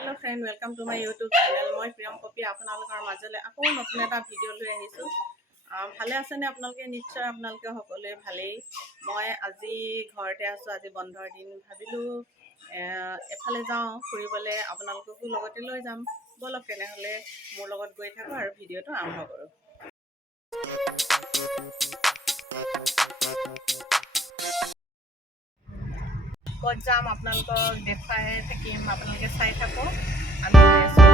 Hello friend, welcome to my YouTube channel. মই Priyam copy আপোনালোকৰ মাজলৈ আকৌ নতুন এটা ভিডিঅ' লৈ আহিছোঁ। ভালে আছেনে আপোনালোকে? নিশ্চয় আপোনালোকে সকলোৱে ভালেই। মই আজি ঘৰতে আছোঁ, আজি বন্ধৰ দিন। ভাবিলোঁ এফালে যাওঁ ফুৰিবলৈ, আপোনালোককো লগতে লৈ যাম। বলক তেনেহ'লে মোৰ লগত গৈ থাকোঁ আৰু ভিডিঅ'টো আৰম্ভ কৰোঁ। ক'ত যাম আপোনালোকক দেখুৱাই থাকিম, আপোনালোকে চাই থাকক। আমি গৈ আছোঁ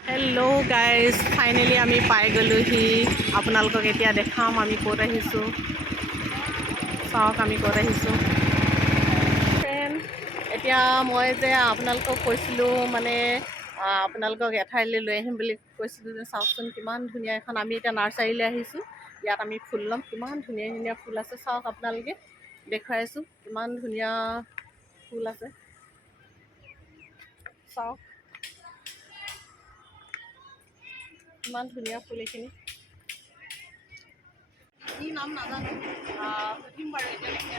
হেল্ল' গাইজ, ফাইনেলি আমি পাই গ'লোহি। আপোনালোকক এতিয়া দেখাম আমি ক'ত আহিছোঁ। চাওক আমি ক'ত আহিছোঁ। ফ্ৰেণ্ড, এতিয়া মই যে আপোনালোকক কৈছিলোঁ মানে আপোনালোকক এঠাইলৈ লৈ আহিম বুলি কৈছিলোঁ যে, চাওকচোন কিমান ধুনীয়া এখন। আমি এতিয়া নাৰ্চাৰীলৈ আহিছোঁ। ইয়াত আমি ফুল ল'ম। কিমান ধুনীয়া ধুনীয়া ফুল আছে চাওক, আপোনালোকে দেখুৱাই আছোঁ কিমান ধুনীয়া ফুল আছে। চাওক ইমান ধুনীয়া ফুল এইখিনি। কি নাম নাজানো, সুধিম বাৰু এতিয়ালৈকে।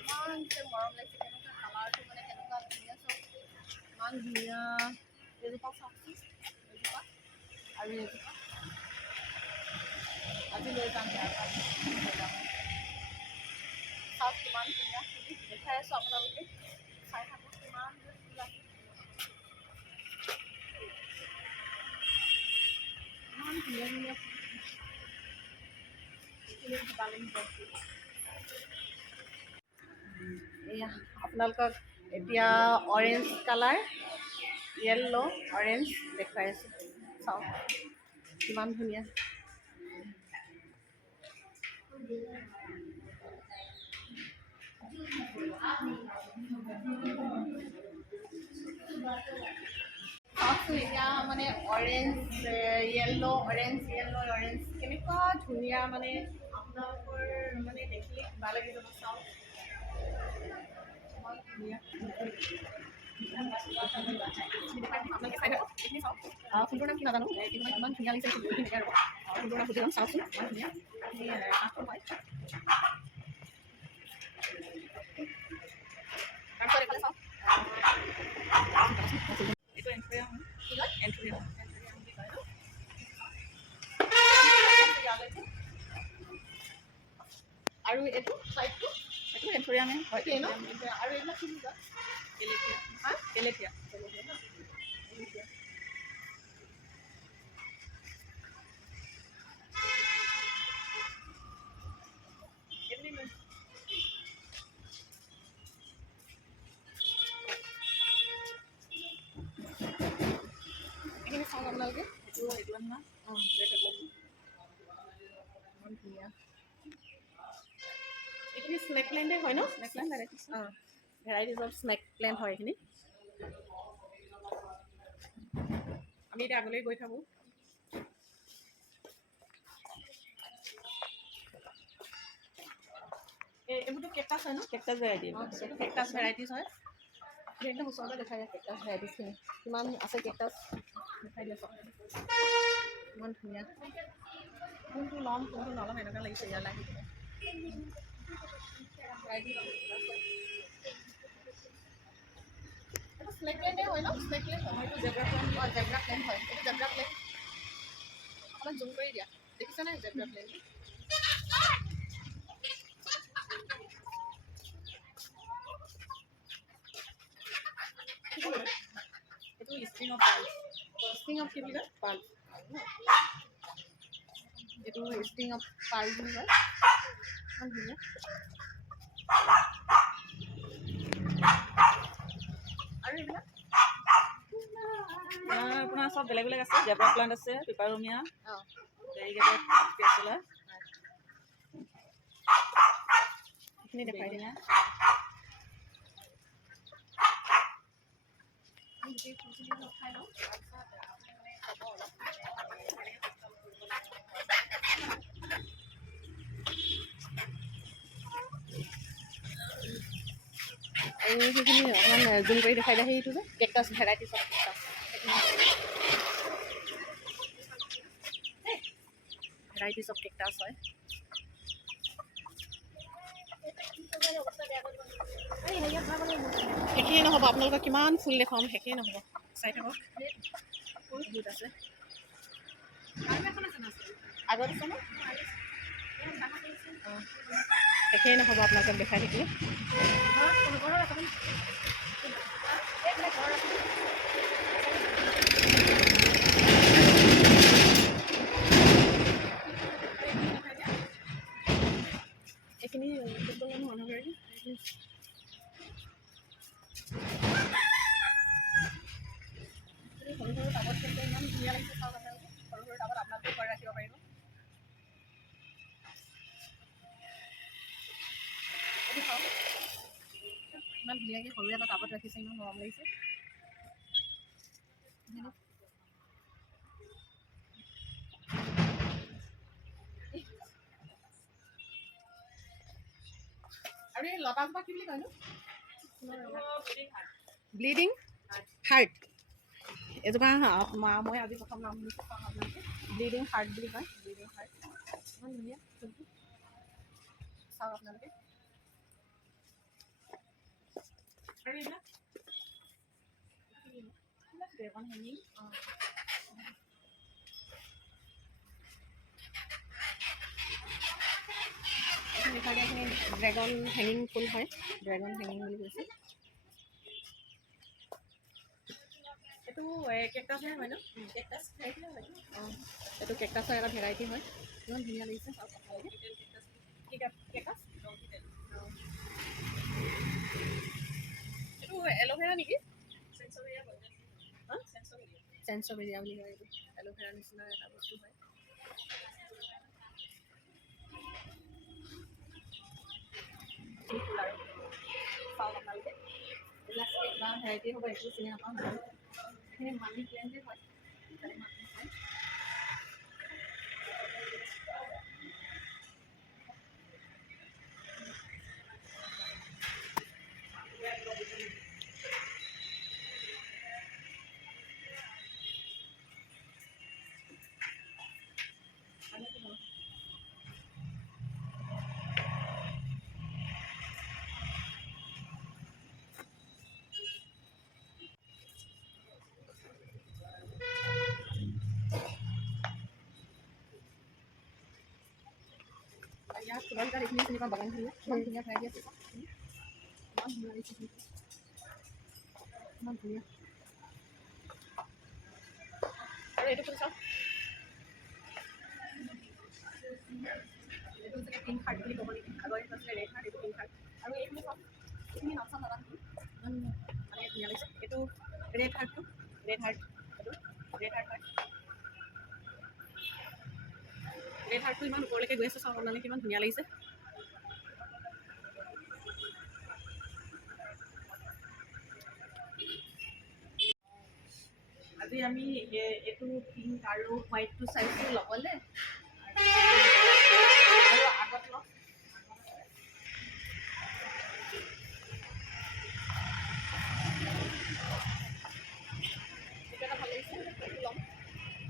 ইমান যে মৰম লাগিছে, কেনেকুৱা কালাৰটো মানে কেনেকুৱা ধুনীয়া। চাওক ইমান ধুনীয়া। এইজোপা চাওকচোন, এইজোপা আৰু এইজোপা আজি লৈ যাম ইয়াৰ পৰা লৈ যাম। চাওক কিমান ধুনীয়া ফুল দেখাই আছোঁ, আপোনালোকে চাই থাকক কিমান যে ফুল আছে। ইমান ধুনীয়া ধুনীয়া ফুল। এয়া আপোনালোকক এতিয়া অৰেঞ্জ কালাৰ, য়েল্ল', অৰেঞ্জ দেখুৱাই আছোঁ। চাওক কিমান ধুনীয়া। চাওকচোন এতিয়া মানে orange yellow', orange yellow', orange কেনেকুৱা ধুনীয়া মানে, আপোনালোকৰ মানে দেখিলে কিবা লাগি যাব। চাওক ইমান ধুনীয়া। আপোনালোকে চাই থাকক এইখিনি চাওক। ফুলটোৰ নাম কি নাজানো, কিন্তু ইমান ধুনীয়া লাগিছে ফুলখিনি দেখে আৰু ফুলটোৰ নাম সুধি ল'ম। চাওকচোন ইমান ধুনীয়া। তাৰপিছত এইফালে চাওক, এইটো এন্থুৰিয়াম হয়। কি হয়? এন্থুৰিয়াম বুলি কয় ন। আৰু এইটো চাইডটো এইটো এন্থুৰিয়ামে হয় ন। আৰু এইবিলাক কি বুলি কয়? কেলেথিয়া। হা, কেলেথিয়া। কেলেথিয়া ন। এইখিনি চাওক আপোনালোকে, এইটো না ইমান ধুনীয়া। এইখিনি স্নেক প্লেণ্টে হয় ন। Snake plant varieties of snake plant হয় এইখিনি। আমি এতিয়া আগলৈ গৈ থাকোঁ। এইবোৰতো কেকটাছ হয় ন। কেকটাছ ভেৰাইটি, কেকটাছ ভেৰাইটিজ হয়। একদম ওচৰতে দেখাই দিয়া কেকটাছ ভেৰাইটিজখিনি কিমান আছে। কেকটাছ দেখাই দিয়া চাওক ইমান ধুনীয়া। কোনটো ল'ম কোনটো নল'ম এনেকুৱা লাগিছে ইয়ালৈ আহি পেলাই। এইটো স্নেক প্লেণ্টে হয় ন। স্নেক প্লেণ্ট হয়। এইটো জেব্ৰা প্লেণ্ট। জেব্ৰা প্লেণ্ট হয়। এইটো জেব্ৰা প্লেণ্ট। অকণমান জুম কৰি দিয়া, দেখিছানে জেব্ৰা প্লেণ্ট? এইটো spring of pearl. Spring of কি বুলি কয়? পাৰ্ল। এইটো স্প্ৰিং অফ পাৰ্ল বুলি কয়। ইমান ধুনীয়া। আৰু এইবিলাক আপোনাৰ চব বেলেগ বেলেগ আছে। জেব্ৰা প্লাণ্ট আছে, পিপাৰমিয়া, ভেৰিগেটেড কেচুলা, এইখিনি দেখাই দিনা। খাই লওঁ। আৰু সেইখিনি অকণমান জুম কৰি দেখাই দিয়ে সেইটো যে cactus varieties of cactus varieties of cactus হয়। শেষেই নহ'ব, আপোনালোকক কিমান ফুল দেখুৱাম, শেষেই নহ'ব, চাই থাকক। বহুত আছে, আগত আছে ন, শেষেই নহ'ব আপোনালোকক দেখাই থাকিলে। এইখিনি মানুহগৰাকী সৰু সৰু টাবত কিন্তু ইমান ধুনীয়া লাগিছে, চাওক আপোনালোকে সৰু সৰু টাবত আপোনালোকে ঘৰত ৰাখিব পাৰিব। এইটো চাওক ইমান ধুনীয়াকৈ সৰু এটা টাবত ৰাখিছে, ইমান মৰম লাগিছে। আৰু এই লতাজোপা কি বুলি কয় নো? Bleeding heart. এজোপা মই আজি প্ৰথম নাম শুনিছোঁ, আপোনালোকে ব্লিডিং হাৰ্ট বুলি কয়। ব্লিডিং হাৰ্ট ইমান ধুনীয়া ফুলটো, চাওক আপোনালোকে। আৰু এইবিলাক ড্ৰেগন হেঙিং, এইখিনি ড্ৰেগন হেঙিং ফুল হয়, ড্ৰেগন হেঙিং বুলি কৈছে। এইটো কেকটাছহে হয় ন? কেকটাছ ভেৰাইটি হয়। অঁ, এইটো কেকটাছৰ এটা ভেৰাইটি হয়, ইমান ধুনীয়া লাগিছে চাওক আপোনালোকে। কেকটাছ এইটো এল'ভেৰা নেকি? চেঞ্চবেৰিয়া বুলি কয়, এইটো এল'ভেৰা নিচিনা এটা বস্তু হয়। ফুল আৰু চাওক আপোনালোকে, এইবিলাক কিবা ভেৰাইটি হ'ব, একো চিনি নাপাওঁ। এইখিনি মানি প্লেণ্টে হয়, ইয়াৰ ফুলৰ ভিতৰত এইখিনি চিনি পাওঁ, বাগান ফুল ইমান ধুনীয়া ভেৰাইটি আছে, ইমান ধুনীয়া লাগিছে, ইমান ধুনীয়া। আৰু এইটো ফুল চাওক, এইটো চাগে পিংক হাৰ্ট বুলি ক'ব নেকি, আগৰ এইটো আছিলে ৰেড হাৰ্ট, এইটো পিংক হাৰ্ট। আৰু এইখিনি চাওক, এইখিনি নাম চাম নাজানো, ইমান মানে ধুনীয়া লাগিছে। এইটো ৰেড হাৰ্টটো, ৰেড হাৰ্ট, এইটো ৰেড হাৰ্ট হয়। ৰেড হাৰ্টটো ইমান ওপৰলৈকে গৈ আছে, চাওক আপোনালোকে কিমান ধুনীয়া লাগিছে। আজি আমি এইটো পিংক আৰু হোৱাইটটো চাইছোঁ ল'বলৈ, আৰু আগত লওক। এইটো এটা ভাল লাগিছে, এইটো ল'ম,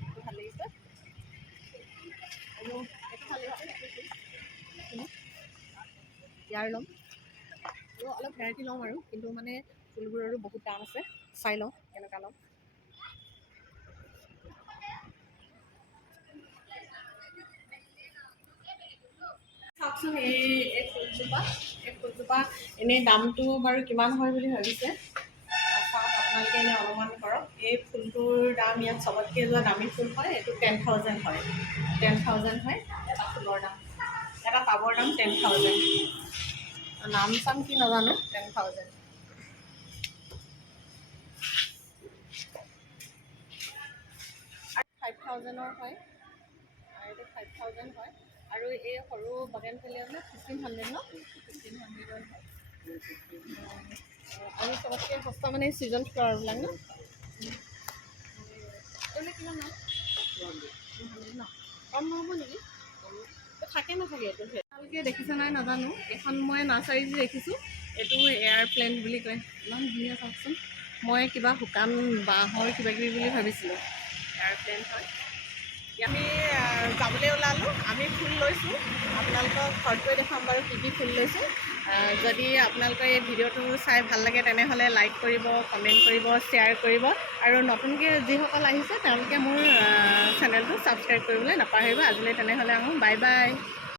এইটো ভাল লাগিছে। আৰু এইটো ভাল লাগিছে, ইয়াৰ ল'ম। আৰু অলপ ভেৰাইটি ল'ম আৰু, কিন্তু মানে ফুলবোৰৰো বহুত দাম আছে, চাই লওঁ কেনেকুৱা ল'ম। চাওকচোন এই ফুলজোপা এনেই দামটো বাৰু কিমান হয় বুলি ভাবিছে? চাওক আপোনালোকে এনেই অনুমান কৰক। এই ফুলটোৰ দাম ইয়াত চবতকৈ যোৱা দামী ফুল হয়, এইটো 10,000 হয়, 10,000 হয় এটা ফুলৰ দাম, এটা টাবৰ দাম 10,000। নাম চাম কি নাজানো, 10,000। আৰু 5,000ৰ হয়, আৰু এইটো 5,000 হয়। আৰু এই সৰু বাগান ফেলিয়াবিলাক 1,500 ন, 1,500ৰ হয়। আৰু চবতকৈ সস্তা মানে ছিজন ফ্লাৱাৰবিলাক ন, এইবিলাক কিমান দাম? 200 ন, কম নহ'ব নেকি? থাকে নাথাকে এইটো। আপোনালোকে দেখিছে নাই নাজানো, এখন মই নাৰ্চাৰী দেখিছোঁ, এইটো এয়াৰপ্লেন বুলি কয়। ইমান ধুনীয়া চাওকচোন। মই কিবা শুকান বাঁহৰ কিবাকিবি বুলি ভাবিছিলোঁ, এয়াৰপ্লেন হয়। আমি যাবলৈ ওলালোঁ। আমি ফুল লৈছোঁ, আপোনালোকক ঘৰত গৈ দেখাম বাৰু কি কি ফুল লৈছোঁ। যদি আপোনালোকে এই ভিডিঅ'টো চাই ভাল লাগে তেনেহ'লে লাইক কৰিব, কমেণ্ট কৰিব, শ্বেয়াৰ কৰিব, আৰু নতুনকৈ যিসকল আহিছে তেওঁলোকে মোৰ চেনেলটো ছাবস্ক্ৰাইব কৰিবলৈ নাপাহৰিব। আজিলৈ তেনেহ'লে আহোঁ, বাই বাই।